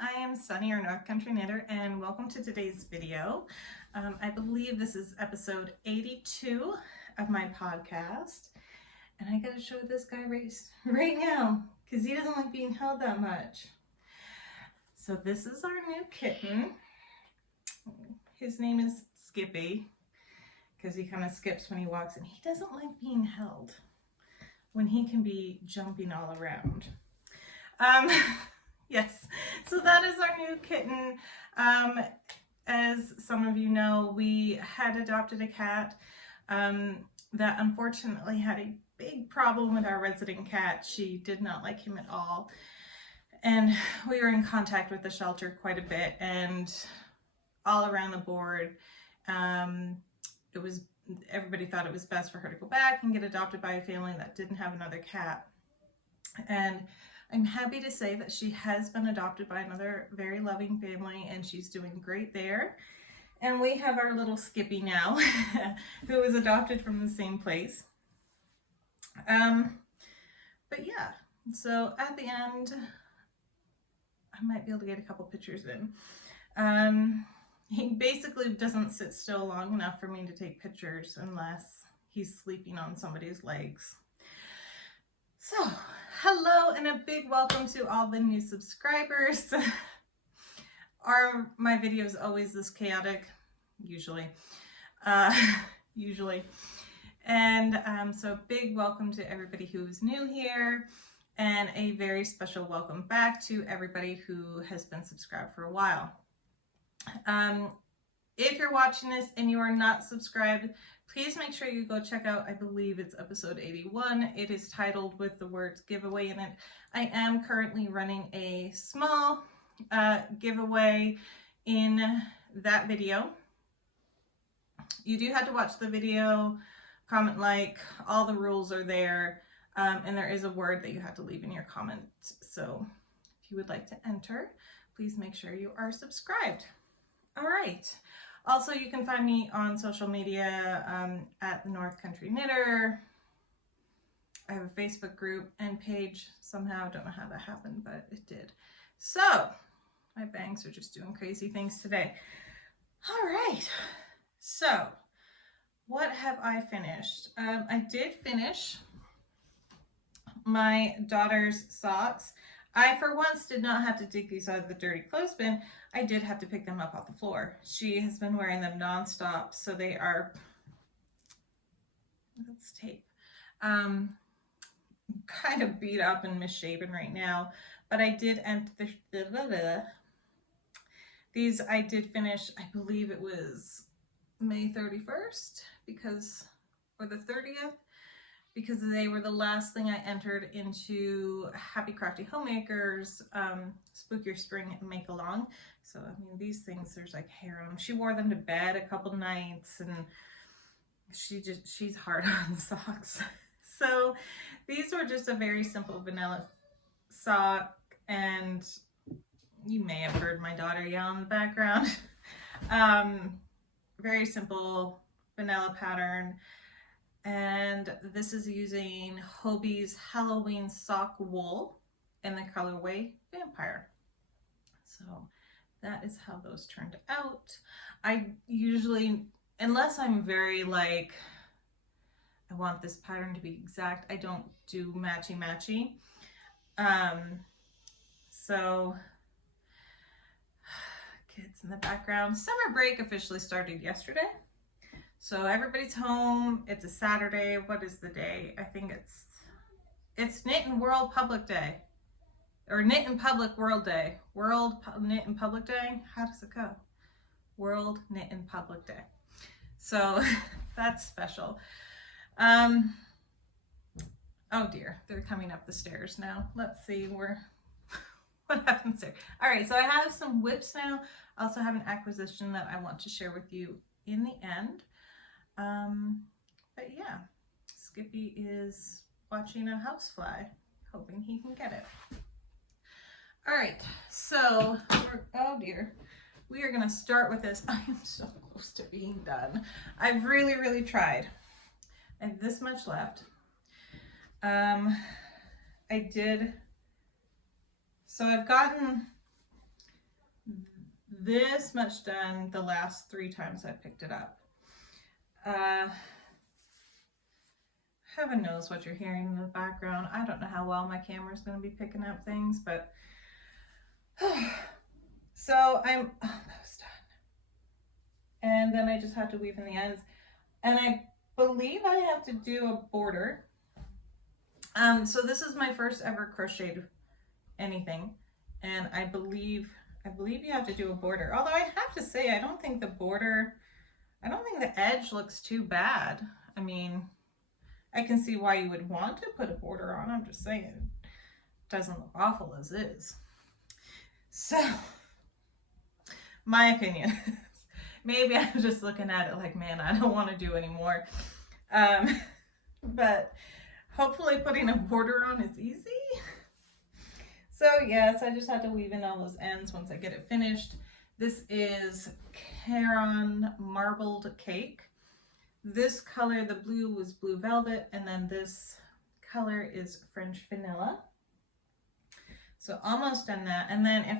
I am Sunny, your North Country Knitter, and welcome to today's video. I believe this is episode 82 of my podcast, and I gotta show this guy right now because he doesn't like being held that much. So this is our new kitten. His name is Skippy because he kind of skips when he walks, and he doesn't like being held when he can be jumping all around. Yes, so that is our new kitten. As some of you know, we had adopted a cat that unfortunately had a big problem with our resident cat. She did not like him at all. And we were in contact with the shelter quite a bit, and all around the board, everybody thought it was best for her to go back and get adopted by a family that didn't have another cat. And I'm happy to say that she has been adopted by another very loving family, and she's doing great there. And we have our little Skippy now, who was adopted from the same place. But yeah, so at the end, I might be able to get a couple pictures in. He basically doesn't sit still long enough for me to take pictures unless he's sleeping on somebody's legs. So, hello and a big welcome to all the new subscribers. Are my videos always this chaotic? Usually. And so big welcome to everybody who's new here, and a very special welcome back to everybody who has been subscribed for a while. If you're watching this and you are not subscribed, please make sure you go check out, I believe it's episode 81. It is titled with the words giveaway in it. I am currently running a small giveaway in that video. You do have to watch the video, comment, like, all the rules are there, and there is a word that you have to leave in your comment. So if you would like to enter, please make sure you are subscribed. All right. Also, you can find me on social media at the North Country Knitter. I have a Facebook group and page somehow. Don't know how that happened, but it did. So, my bangs are just doing crazy things today. All right. So, what have I finished? I did finish my daughter's socks. I, for once, did not have to dig these out of the dirty clothespin. I did have to pick them up off the floor. She has been wearing them nonstop, so they are, that's tape, kind of beat up and misshapen right now. But I did end these. I did finish, I believe it was May 31st, or the 30th, because they were the last thing I entered into Happy Crafty Homemakers Spook Your Spring Make Along. So, I mean, these things, there's like hair on them. She wore them to bed a couple nights, and she's hard on the socks. So these were just a very simple vanilla sock, and you may have heard my daughter yell in the background. Very simple vanilla pattern. And this is using Hobie's Halloween sock wool in the colorway Vampire. So that is how those turned out. I usually, unless I'm very like, I want this pattern to be exact, I don't do matchy-matchy. So kids in the background. Summer break officially started yesterday. So everybody's home. It's a Saturday. What is the day? I think it's Knit World Public Day, or Knit in Public World Day. Knit in Public Day. How does it go? World Knit in Public Day. So that's special. Oh dear, they're coming up the stairs now. Let's see what happens there. All right, so I have some whips now. I also have an acquisition that I want to share with you in the end. But yeah, Skippy is watching a housefly, hoping he can get it. All right, so, oh dear, we are gonna start with this. I am so close to being done. I've really tried. I have this much left. So I've gotten this much done the last 3 times I picked it up. Heaven knows what you're hearing in the background. I don't know how well my camera's going to be picking up things, but so I'm almost done. And then I just have to weave in the ends. And I believe I have to do a border. So this is my first ever crocheted anything. And I believe you have to do a border. Although I have to say, I don't think the edge looks too bad. I mean, I can see why you would want to put a border on. I'm just saying, it doesn't look awful as is. So, my opinion. Maybe I'm just looking at it like, man, I don't want to do anymore. But hopefully putting a border on is easy. So yes, I just had to weave in all those ends once I get it finished. This is Caron Marbled Cake. This color, the blue, was Blue Velvet, and then this color is French Vanilla. So almost done that. And then if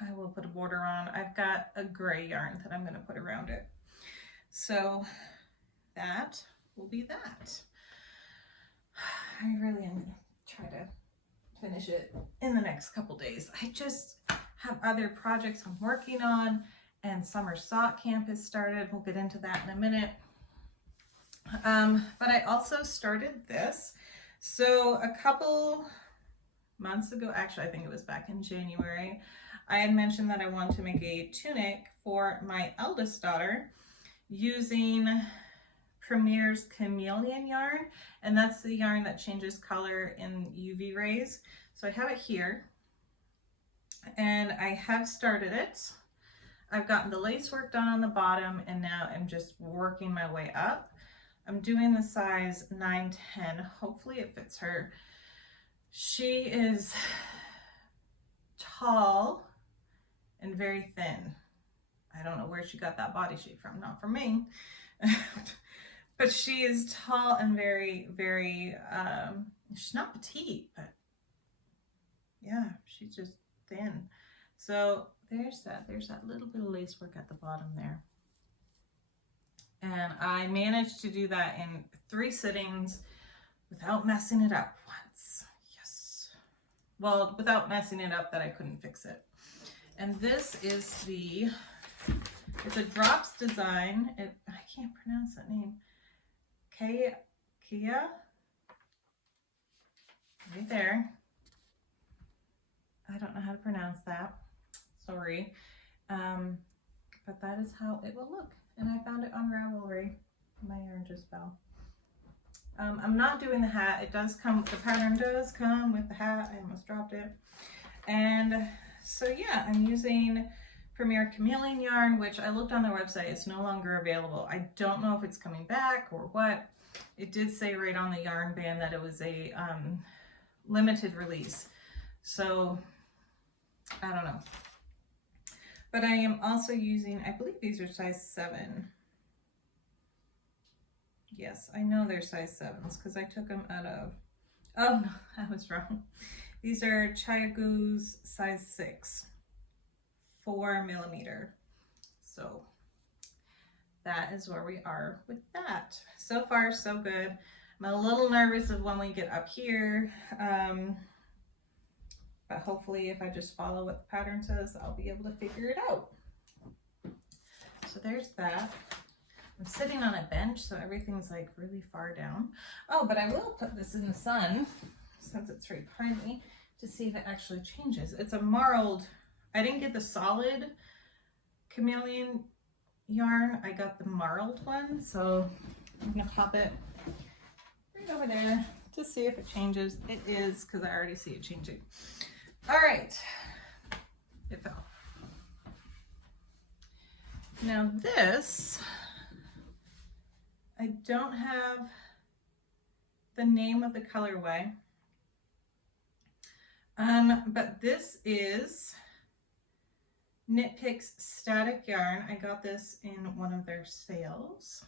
I will put a border on, I've got a gray yarn that I'm going to put around it. So that will be that. I really am going to try to finish it in the next couple days. I just have other projects I'm working on, and summer sock camp has started. We'll get into that in a minute. But I also started this. So a couple months ago, actually I think it was back in January, I had mentioned that I wanted to make a tunic for my eldest daughter using Premier's Chameleon yarn, and that's the yarn that changes color in UV rays. So I have it here, and I have started it. I've gotten the lace work done on the bottom, and now I'm just working my way up. I'm doing the size 9-10. Hopefully it fits her. She is tall and very thin. I don't know where she got that body shape from, not from me. But she is tall and very, very, she's not petite, but yeah, she's just thin. So there's that little bit of lace work at the bottom there. And I managed to do that in 3 sittings without messing it up once. Yes. Well, without messing it up that I couldn't fix it. And this is it's a Drops design. I can't pronounce that name. Kia? Right there. I don't know how to pronounce that. Sorry. But that is how it will look. And I found it on Ravelry. My yarn just fell. I'm not doing the hat. It does come, the pattern does come with the hat. I almost dropped it. And so yeah, I'm using Premier Chameleon yarn, which I looked on their website. It's no longer available. I don't know if it's coming back or what. It did say right on the yarn band that it was a limited release. So I don't know. But I am also using, I believe these are size 7. Yes, I know they're size 7s because I took them out of, oh no, I was wrong. These are ChiaoGoo's size 6, 4mm. So that is where we are with that. So far, so good. I'm a little nervous of when we get up here. But hopefully if I just follow what the pattern says, I'll be able to figure it out. So there's that. I'm sitting on a bench, so everything's like really far down. Oh, but I will put this in the sun since it's very primey to see if it actually changes. It's a marled, I didn't get the solid chameleon yarn. I got the marled one, so I'm gonna pop it right over there to see if it changes. It is, because I already see it changing. All right, it fell. Now this, I don't have the name of the colorway, but this is Knit Picks Static Yarn. I got this in one of their sales.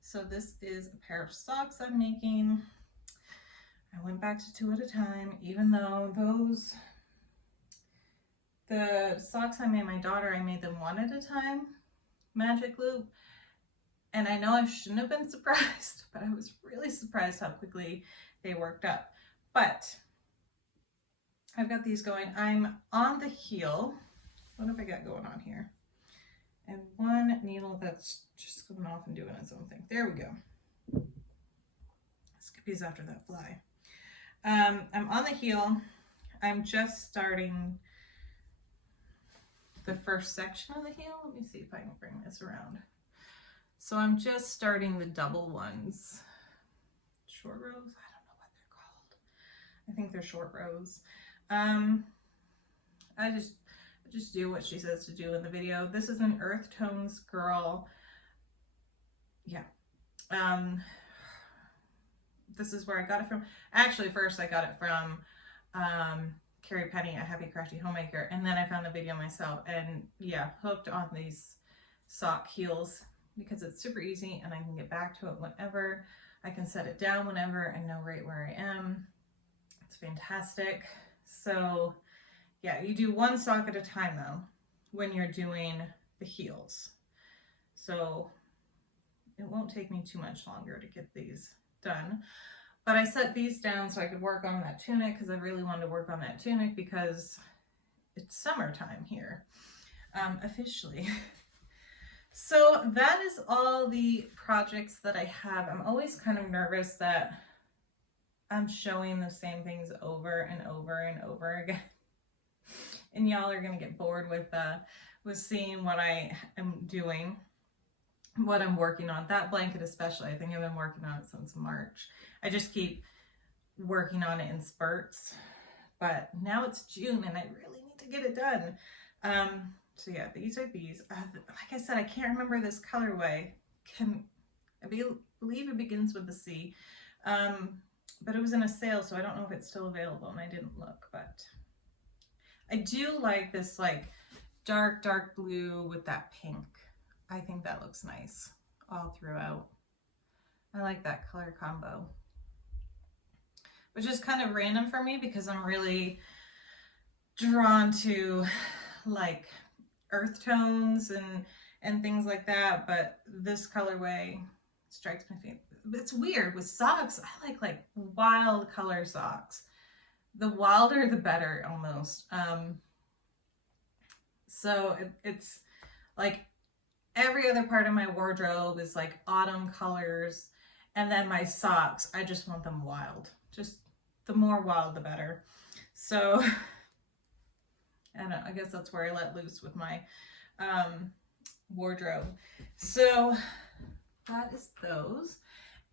So this is a pair of socks I'm making. I went back to 2 at a time, even though The socks I made my daughter, I made them one at a time, magic loop. And I know I shouldn't have been surprised, but I was really surprised how quickly they worked up. But I've got these going. I'm on the heel. What have I got going on here? I have one needle that's just going off and doing its own thing. There we go. Skippy's after that fly. I'm on the heel. I'm just starting the first section of the heel. Let me see if I can bring this around. So I'm just starting the double ones. Short rows? I don't know what they're called. I think they're short rows. I just do what she says to do in the video. This is an Earth Tones girl. Yeah. This is where I got it from. Actually, first I got it from Carrie Penny, a Happy Crafty Homemaker, and then I found the video myself, and yeah, hooked on these sock heels because it's super easy and I can get back to it whenever. I can set it down whenever and know right where I am. It's fantastic. So yeah, you do one sock at a time though when you're doing the heels. So it won't take me too much longer to get these done. But I set these down so I could work on that tunic because I really wanted to work on that tunic because it's summertime here, officially. So that is all the projects that I have. I'm always kind of nervous that I'm showing the same things over and over and over again. And y'all are going to get bored with seeing what I am doing, what I'm working on. That blanket especially, I think I've been working on it since March. I just keep working on it in spurts, but now it's June and I really need to get it done. So yeah, these are these. Like I said, I can't remember this colorway. I believe it begins with a C, but it was in a sale, so I don't know if it's still available, and I didn't look, but I do like this like dark blue with that pink. I think that looks nice all throughout. I like that color combo, which is kind of random for me because I'm really drawn to like earth tones and things like that, but this colorway strikes my fancy. It's weird with socks. I like wild color socks. The wilder the better almost. So it's like every other part of my wardrobe is like autumn colors, and then my socks, I just want them wild. Just the more wild the better. So I don't know, I guess that's where I let loose with my wardrobe. So that is those,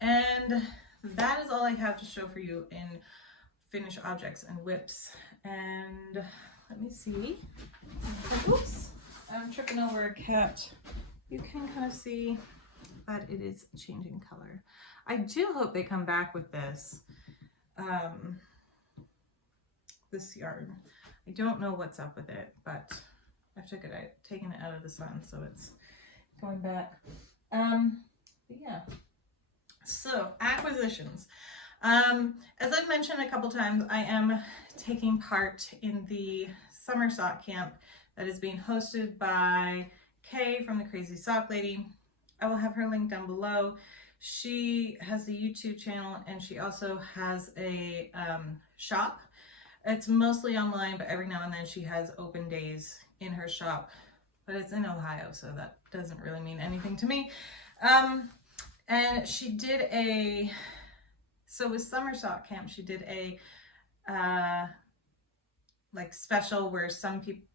and that is all I have to show for you in finished objects and whips. And let me see. Oops, I'm tripping over a cat. You can kind of see that it is changing color. I do hope they come back with this this yarn. I don't know what's up with it, but I've taken it out of the sun, so it's going back. But yeah. So acquisitions. As I've mentioned a couple times, I am taking part in the summer sock camp that is being hosted by Kay from the Crazy Sock Lady. I will have her link down below. She has a YouTube channel and she also has a shop. It's mostly online, but every now and then she has open days in her shop, but it's in Ohio, so that doesn't really mean anything to me. And she did so with Summer Sock Camp, she did a like special where some people,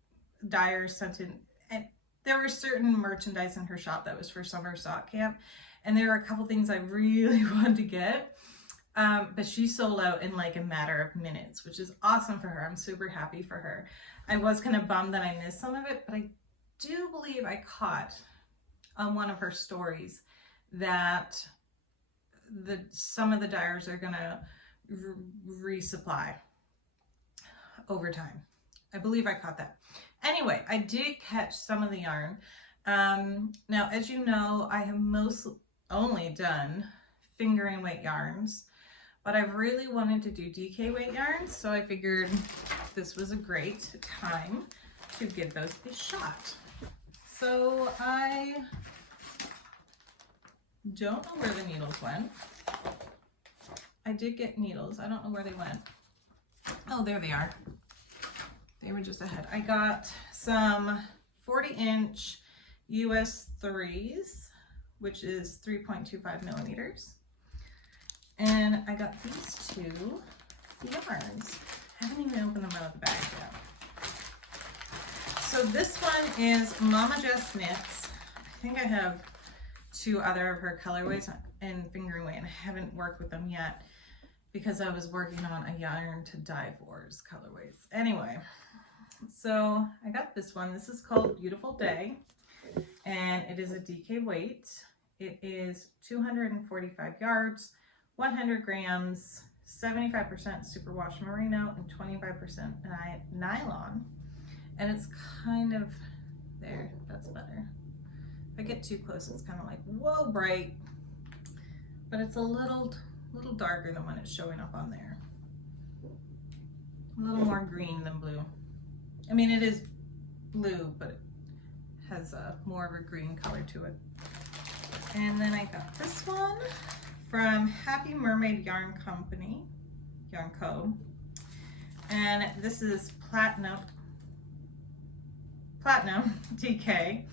dyers sent in, and there were certain merchandise in her shop that was for Summer Sock Camp, and there were a couple things I really wanted to get. But she sold out in like a matter of minutes, which is awesome for her. I'm super happy for her. I was kind of bummed that I missed some of it, but I do believe I caught on one of her stories that some of the dyers are gonna resupply over time. I believe I caught that. Anyway, I did catch some of the yarn. Now, as you know, I have only done fingering weight yarns, but I've really wanted to do DK weight yarns, so I figured this was a great time to give those a shot. So I don't know where the needles went. I did get needles. I don't know where they went. Oh, there they are. They were just ahead. I got some 40-inch US 3s, which is 3.25 millimeters. And I got these two yarns. I haven't even opened them out of the bag yet. So this one is Mama Jess Knits. I think I have 2 other of her colorways in Fingering Away, and I haven't worked with them yet because I was working on a Yarn to Die For's colorways. Anyway, so I got this one. This is called Beautiful Day, and it is a DK weight. It is 245 yards, 100 grams, 75% superwash merino, and 25% nylon. And it's kind of, there, that's better. If I get too close, it's kind of like, whoa, bright. But it's a little darker than when it's showing up on there. A little more green than blue. I mean, it is blue, but it has more of a green color to it. And then I got this one from Happy Mermaid Yarn Company, Yarn Co. And this is Platinum DK.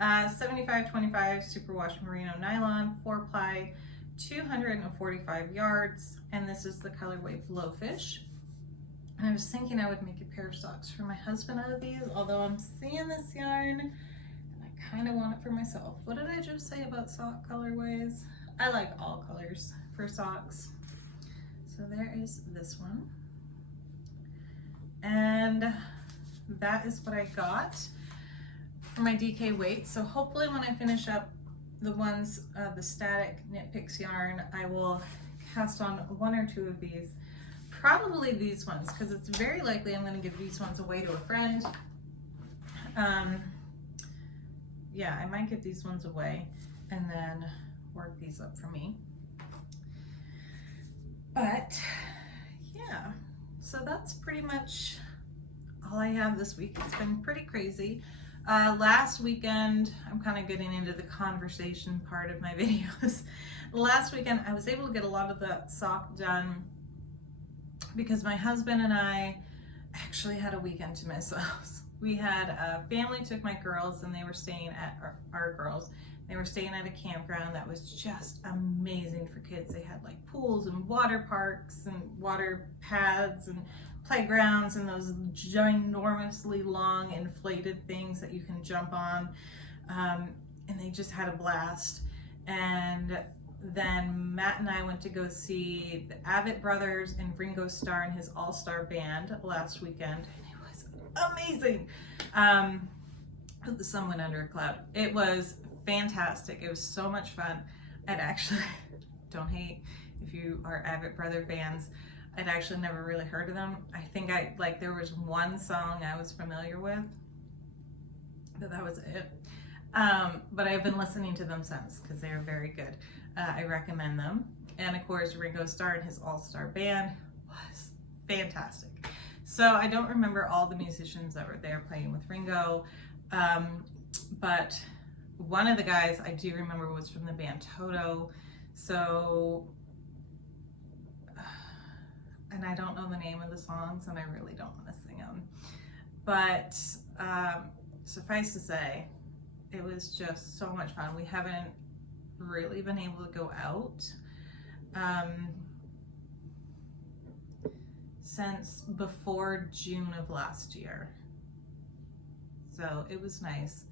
75-25 superwash merino nylon, 4-ply, 245 yards, and this is the colorway Blowfish. And I was thinking I would make a pair of socks for my husband out of these, although I'm seeing this yarn and I kind of want it for myself. What did I just say about sock colorways? I like all colors for socks. So there is this one. And that is what I got for my DK weight. So hopefully when I finish up the ones, the static Knit Picks yarn, I will cast on 1 or 2 of these. Probably these ones, because it's very likely I'm going to give these ones away to a friend. Yeah, I might give these ones away and then work these up for me. But yeah, so that's pretty much all I have this week. It's been pretty crazy. Last weekend, I'm kind of getting into the conversation part of my videos. Last weekend, I was able to get a lot of the sock done because my husband and I actually had a weekend to ourselves. We had family took my girls and they were staying at our girls. They were staying at a campground that was just amazing for kids. They had like pools and water parks and water pads and playgrounds and those ginormously long inflated things that you can jump on. And they just had a blast. And then Matt and I went to go see the Avett Brothers and Ringo Starr and his all-star band last weekend. And it was amazing. The sun went under a cloud. It was fantastic. It was so much fun. I'd actually, don't hate if you are Avett Brother fans, I'd actually never really heard of them. I think there was one song I was familiar with, but that was it. But I've been listening to them since because they are very good. I recommend them. And of course, Ringo Starr and his all-star band was fantastic. So I don't remember all the musicians that were there playing with Ringo, but one of the guys I do remember was from the band Toto. So, and I don't know the name of the songs and I really don't want to sing them. But suffice to say, it was just so much fun. We haven't really been able to go out since before June of last year. So it was nice.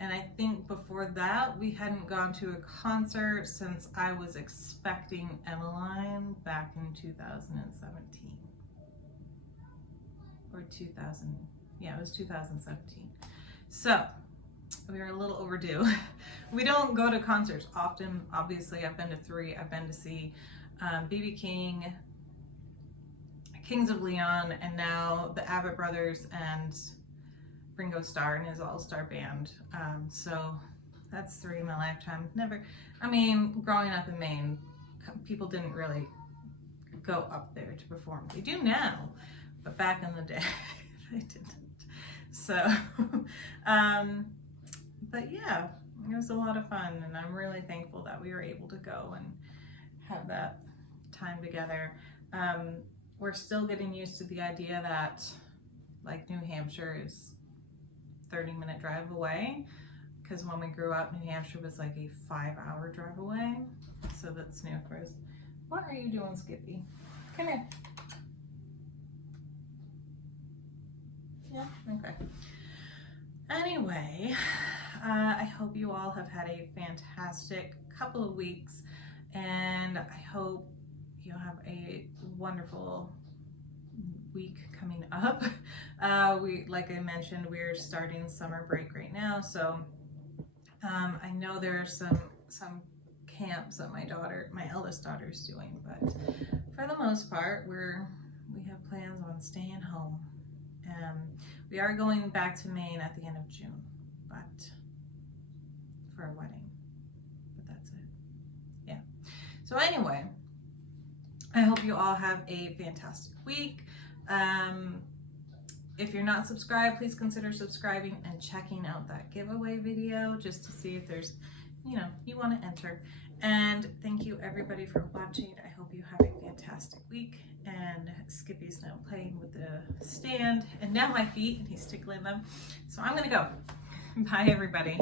And I think before that, we hadn't gone to a concert since I was expecting Emmeline back in 2017. Or 2000, yeah, it was 2017. So we were a little overdue. We don't go to concerts often. Obviously, I've been to 3. I've been to see BB King, Kings of Leon, and now the Avett Brothers and Ringo Starr and his all-star band. So that's 3 in my lifetime. Growing up in Maine, people didn't really go up there to perform. They do now, but back in the day, they didn't. So, but yeah, it was a lot of fun, and I'm really thankful that we were able to go and have that time together. We're still getting used to the idea that like New Hampshire is 30-minute drive away, because when we grew up, New Hampshire was like a 5-hour drive away. So that's new for us. What are you doing, Skippy? Come here. Yeah, okay. Anyway, I hope you all have had a fantastic couple of weeks, and I hope you have a wonderful week coming up. Like I mentioned, we're starting summer break right now, so I know there are some camps that my eldest daughter is doing, but for the most part, we have plans on staying home. We are going back to Maine at the end of June, but for a wedding. But that's it. Yeah. So anyway, I hope you all have a fantastic week. If you're not subscribed, please consider subscribing and checking out that giveaway video just to see if there's, you want to enter. And thank you everybody for watching. I hope you have a fantastic week. And Skippy's now playing with the stand and now my feet, and he's tickling them. So I'm gonna go. Bye everybody.